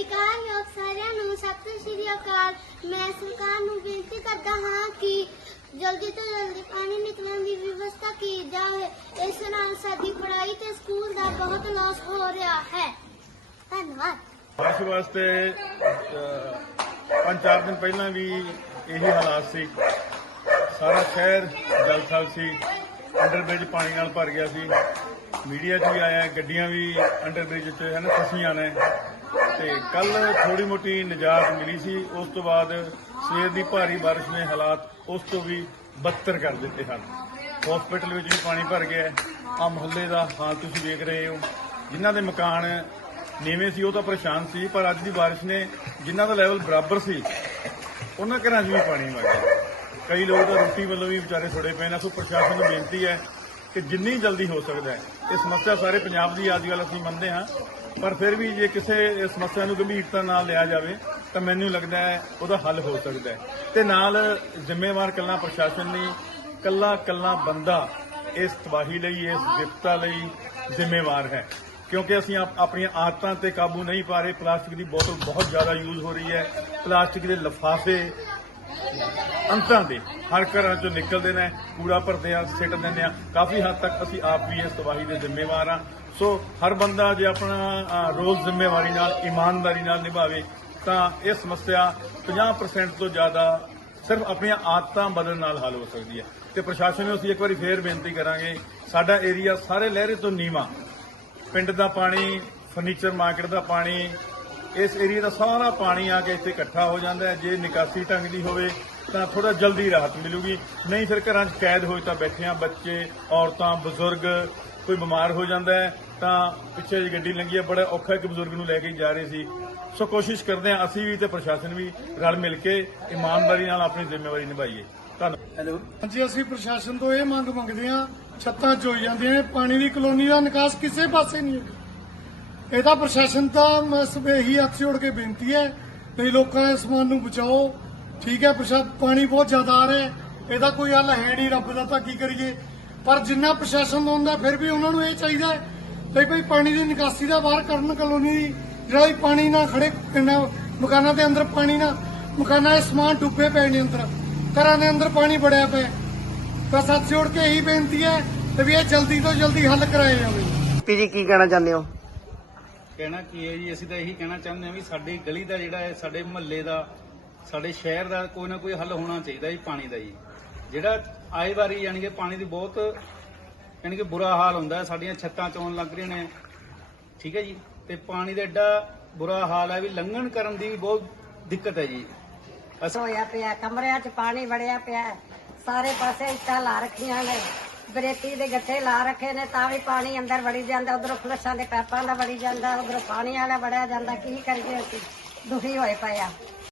ਸਤਿਕਾਰਯੋਗ ਸਾਰਿਆਂ ਨੂੰ ਸਤਿ ਸ਼੍ਰੀ ਅਕਾਲ। ਮੈਂ ਸਰਕਾਰ ਨੂੰ ਬੇਨਤੀ ਕਰਦਾ ਹਾਂ ਕਿ ਜਲਦੀ ਤੋਂ ਜਲਦੀ ਪਾਣੀ ਨਿਕਲਣ ਦੀ ਵਿਵਸਥਾ ਕੀਤੀ ਜਾਵੇ। ਇਸ ਨਾਲ ਸਾਡੀ ਪੜ੍ਹਾਈ ਤੇ ਸਕੂਲ ਦਾ ਬਹੁਤ ਲਾਸ ਹੋ ਰਿਹਾ ਹੈ। ਧੰਨਵਾਦ। ਬਾਰਿਸ਼ ਵਾਸਤੇ ਪੰਜ ਚਾਰ ਦਿਨ ਪਹਿਲਾਂ ਵੀ ਇਹੀ ਹਾਲਾਤ ਸੀ। ਸਾਰਾ ਸ਼ਹਿਰ ਜਲਥਲ ਸੀ। ਅੰਡਰਬ੍ਰਿਜ ਪਾਣੀ ਨਾਲ ਭਰ ਗਿਆ ਸੀ। ਮੀਡੀਆ 'ਚ ਵੀ ਆਇਆ, ਗੱਡੀਆਂ ਵੀ ਅੰਡਰਬ੍ਰਿਜ 'ਚ ਹਨ ਫਸੀਆਂ ਨੇ। ਤੇ ਕੱਲ ਥੋੜੀ ਮੋਟੀ ਨਿਜਾਤ ਮਿਲੀ ਸੀ। ਉਸ ਤੋਂ ਬਾਅਦ ਸਵੇਰ ਦੀ ਭਾਰੀ ਬਾਰਿਸ਼ ਨੇ ਹਾਲਾਤ ਉਸ ਤੋਂ ਵੀ ਬਦਤਰ ਕਰ ਦਿੱਤੇ ਹਨ। ਹਸਪੀਟਲ ਵਿੱਚ ਵੀ ਪਾਣੀ ਭਰ ਗਿਆ ਹੈ। ਆ ਮੁਹੱਲੇ ਦਾ ਹਾਲ ਤੁਸੀਂ ਦੇਖ ਰਹੇ ਹੋ। ਜਿਨ੍ਹਾਂ ਦੇ ਮਕਾਨ ਨੀਵੇਂ ਸੀ, ਉਹ ਤਾਂ ਪਰੇਸ਼ਾਨ ਸੀ, ਪਰ ਅੱਜ ਦੀ ਬਾਰਿਸ਼ ਨੇ ਜਿਨ੍ਹਾਂ ਦਾ ਲੈਵਲ ਬਰਾਬਰ ਸੀ, ਉਹਨਾਂ ਘਰਾਂ 'ਚ ਵੀ ਪਾਣੀ ਵਗ ਗਿਆ। ਕਈ ਲੋਕ ਤਾਂ ਰੋਟੀ ਵੱਲੋਂ ਵੀ ਵਿਚਾਰੇ ਥੋੜੇ ਪਏ ਨੇ। ਸੋ ਪ੍ਰਸ਼ਾਸਨ ਨੂੰ ਬੇਨਤੀ ਹੈ ਕਿ ਜਿੰਨੀ ਜਲਦੀ ਹੋ ਸਕਦਾ ਹੈ, ਇਹ ਸਮੱਸਿਆ ਸਾਰੇ ਪੰਜਾਬ ਦੀ ਅੱਜ ਕੱਲ੍ਹ ਅਸੀਂ ਮੰਨਦੇ ਹਾਂ। ਪਰ ਫਿਰ ਵੀ ਜੇ ਕਿਸੇ ਸਮੱਸਿਆ ਨੂੰ ਗੰਭੀਰਤਾ ਨਾਲ ਲਿਆ ਜਾਵੇ, ਤਾਂ ਮੈਨੂੰ ਲੱਗਦਾ ਹੈ ਉਹਦਾ ਹੱਲ ਹੋ ਸਕਦਾ ਹੈ। ਤੇ ਨਾਲ ਜ਼ਿੰਮੇਵਾਰ ਕੱਲਾ ਪ੍ਰਸ਼ਾਸਨ ਨਹੀਂ, ਕੱਲਾ ਕੱਲਾ ਬੰਦਾ ਇਸ ਤਬਾਹੀ ਲਈ, ਇਸ ਵਿਪਤਾ ਲਈ ਜ਼ਿੰਮੇਵਾਰ ਹੈ। ਕਿਉਂਕਿ ਅਸੀਂ ਆਪਣੀਆਂ ਆਦਤਾਂ ਤੇ ਕਾਬੂ ਨਹੀਂ ਪਾ ਰਹੇ, ਪਲਾਸਟਿਕ ਦੀ ਬੋਤਲ ਬਹੁਤ ਜ਼ਿਆਦਾ ਯੂਜ਼ ਹੋ ਰਹੀ ਹੈ। ਪਲਾਸਟਿਕ ਦੇ ਲਿਫਾਫੇ ਅੰਤਾਂ ਦੇ ਹਰ ਘਰਾਂ ਚੋਂ ਨਿਕਲਦੇ ਨੇ ਕੂੜਾ ਭਰਦੇ ਆ ਸਿੱਟ ਦਿੰਦੇ ਆ। ਕਾਫੀ ਹੱਦ ਤੱਕ ਅਸੀਂ ਆਪ ਵੀ ਇਸ ਤਬਾਹੀ ਦੇ ਜ਼ਿੰਮੇਵਾਰ ਆ। ਸੋ ਹਰ ਬੰਦਾ ਜੇ ਆਪਣਾ ਅ, ਰੋਲ ਜ਼ਿੰਮੇਵਾਰੀ ਨਾਲ ਇਮਾਨਦਾਰੀ ਨਾਲ ਨਿਭਾਵੇ ਤਾਂ ਇਹ ਸਮੱਸਿਆ 50% ਤੋਂ ਜ਼ਿਆਦਾ ਸਿਰਫ ਆਪਣੀਆਂ ਆਦਤਾਂ ਬਦਲਣ ਨਾਲ ਹੱਲ ਹੋ ਸਕਦੀ ਹੈ ਤੇ ਪ੍ਰਸ਼ਾਸਨ ਨੂੰ ਅਸੀਂ ਇੱਕ ਵਾਰੀ ਫੇਰ ਬੇਨਤੀ ਕਰਾਂਗੇ ਸਾਡਾ ਏਰੀਆ ਸਾਰੇ ਲਹਿਰੇ ਤੋਂ ਨੀਵਾ। ਪਿੰਡ ਦਾ ਪਾਣੀ ਫਰਨੀਚਰ ਮਾਰਕੀਟ ਦਾ ਪਾਣੀ ਇਸ ਏਰੀਆ ਦਾ ਸਾਰਾ ਪਾਣੀ ਆ ਕੇ ਇੱਥੇ ਇਕੱਠਾ ਹੋ ਜਾਂਦਾ ਹੈ। ਜੇ ਨਿਕਾਸੀ ਢੰਗ ਦੀ ਹੋਵੇ ਤਾਂ ਥੋੜਾ ਜਲਦੀ ਰਾਹਤ ਮਿਲੂਗੀ। ਨਹੀਂ ਫਿਰ ਘਰਾਂ 'ਚ ਕੈਦ ਹੋਏ ਤਾਂ ਬੈਠੇ ਆ, ਬੱਚੇ, ਔਰਤਾਂ, ਬਜ਼ੁਰਗ, ਕੋਈ ਬਿਮਾਰ ਹੋ ਜਾਂਦਾ ਹੈ, ਤਾਂ ਪਿੱਛੇ ਜੀ ਗੱਡੀ ਲੰਗੀ ਹੈ ਬੜਾ ਔਖਾ ਇੱਕ ਬਜ਼ੁਰਗ ਨੂੰ ਲੈ ਕੇ ਜਾ ਰਹੇ ਸੀ। ਸੋ ਕੋਸ਼ਿਸ਼ ਕਰਦੇ ਆ, ਅਸੀਂ ਵੀ ਤੇ ਪ੍ਰਸ਼ਾਸਨ ਵੀ ਰਲ ਮਿਲ ਕੇ ਇਮਾਨਦਾਰੀ ਨਾਲ ਆਪਣੀ ਜ਼ਿੰਮੇਵਾਰੀ ਨਿਭਾਈਏ। ਧੰਨਵਾਦ। ਹੈਲੋ। ਹਾਂਜੀ, ਅਸੀਂ ਪ੍ਰਸ਼ਾਸਨ ਤੋਂ ਇਹ ਮੰਗ ਮੰਗਦੇ ਹਾਂ ਛੱਤਾਂ ਚੋਈ ਜਾਂਦੀਆਂ ਨੇ, ਪਾਣੀ ਦੀ ਕਲੋਨੀ ਦਾ ਨਿਕਾਸ ਕਿਸੇ ਪਾਸੇ ਨਹੀਂ ਹੈ ਇਹਦਾ ਪ੍ਰਸ਼ਾਸਨ ਦਾ ਬਸ ਇਹੀ ਹੱਥ ਜੋੜ ਕੇ ਬੇਨਤੀ ਹੈ, ਵੀ ਲੋਕਾਂ ਦੇ ਸਮਾਨ ਨੂੰ ਬਚਾਓ ਠੀਕ ਹੈ ਪ੍ਰਸ਼ਾ ਪਾਣੀ ਬਹੁਤ ਜ਼ਿਆਦਾ ਆ ਰਿਹਾ ਹੈ। ਇਹਦਾ ਕੋਈ ਹੱਲ ਹੈ ਨਹੀਂ ਰੱਬ ਦਾ ਤਾਂ ਕੀ ਕਰੀਏ? ਪਰ ਜਿੰਨਾ ਪ੍ਰਸ਼ਾਸਨ ਦਾ ਹੁੰਦਾ ਫਿਰ ਵੀ ਉਹਨਾਂ ਨੂੰ ਇਹ ਚਾਹੀਦਾ ਹੈ ਵੀ ਭਈ ਪਾਣੀ ਦੀ ਨਿਕਾਸੀ ਦਾ ਬਾਹਰ ਕਰਨ ਕਲੋਨੀ ਦੀ ਜਿਹੜਾ ਪਾਣੀ ਨਾ ਖੜੇ ਪਿੰਡਾਂ ਮਕਾਨਾਂ ਦੇ ਅੰਦਰ ਪਾਣੀ ਨਾ ਮਕਾਨਾਂ ਦੇ ਸਮਾਨ ਡੁੱਬੇ ਪਏ ਨੇ ਅੰਦਰ ਘਰਾਂ ਦੇ ਅੰਦਰ ਪਾਣੀ ਬੜਿਆ ਪਿਆ। ਬਸ ਹੱਥ ਜੋੜ ਕੇ ਇਹੀ ਬੇਨਤੀ ਹੈ ਤੇ ਵੀ ਇਹ ਜਲਦੀ ਤੋਂ ਜਲਦੀ ਹੱਲ ਕਰਾਇਆ ਜਾਵੇ। ਪੀ ਜੀ ਕੀ ਕਹਿਣਾ ਚਾਹੁੰਦੇ ਹੋ? ਕਹਿਣਾ ਕੀ ਹੈ ਜੀ? ਅਸੀਂ ਤਾਂ ਇਹੀ ਕਹਿਣਾ ਚਾਹੁੰਦੇ ਹਾਂ ਵੀ ਸਾਡੀ ਗਲੀ ਦਾ ਜਿਹੜਾ ਹੈ ਸਾਡੇ ਮੁਹੱਲੇ ਦਾ ਸਾਡੇ ਸ਼ਹਿਰ ਦਾ ਕੋਈ ਨਾ ਕੋਈ ਹੱਲ ਹੋਣਾ ਚਾਹੀਦਾ ਜੀ ਪਾਣੀ ਦਾ ਜੀ। ਜਿਹੜਾ ਆਏ ਵਾਰੀ ਯਾਨੀ ਕਿ ਪਾਣੀ ਦੀ ਬਹੁਤ ਯਾਨੀ ਕਿ ਬੁਰਾ ਹਾਲ ਹੁੰਦਾ ਸਾਡੀਆਂ ਛੱਤਾਂ ਚੋਣ ਲੱਗ ਰਹੀਆਂ ਨੇ। ਠੀਕ ਹੈ ਜੀ? ਤੇ ਪਾਣੀ ਦਾ ਐਡਾ ਬੁਰਾ ਹਾਲ ਹੈ ਵੀ ਲੰਘਣ ਕਰਨ ਦੀ ਬਹੁਤ ਦਿੱਕਤ ਹੈ ਜੀ। ਹੋਇਆ ਪਿਆ, ਕਮਰਿਆਂ 'ਚ ਪਾਣੀ ਵੜਿਆ ਪਿਆ ਸਾਰੇ ਪਾਸੇ ਇੱਟਾਂ ਲਾ ਰੱਖੀਆਂ ਨੇ। ਬਰੇਤੀ ਦੇ ਗੱਠੇ ਲਾ ਰੱਖੇ ਨੇ ਤਾਂ ਵੀ ਪਾਣੀ ਅੰਦਰ ਵੜੀ ਜਾਂਦਾ, ਉਧਰੋਂ ਫਲਸ਼ਾਂ ਦੇ ਪੈਪਾਂ ਦਾ ਵੜੀ ਜਾਂਦਾ, ਉਧਰੋਂ ਪਾਣੀ ਵਾਲਾ ਵੜਿਆ ਜਾਂਦਾ। ਕੀ ਕਰੀਏ ਅਸੀਂ? ਦੁਖੀ ਹੋਏ ਪਏ ਆ।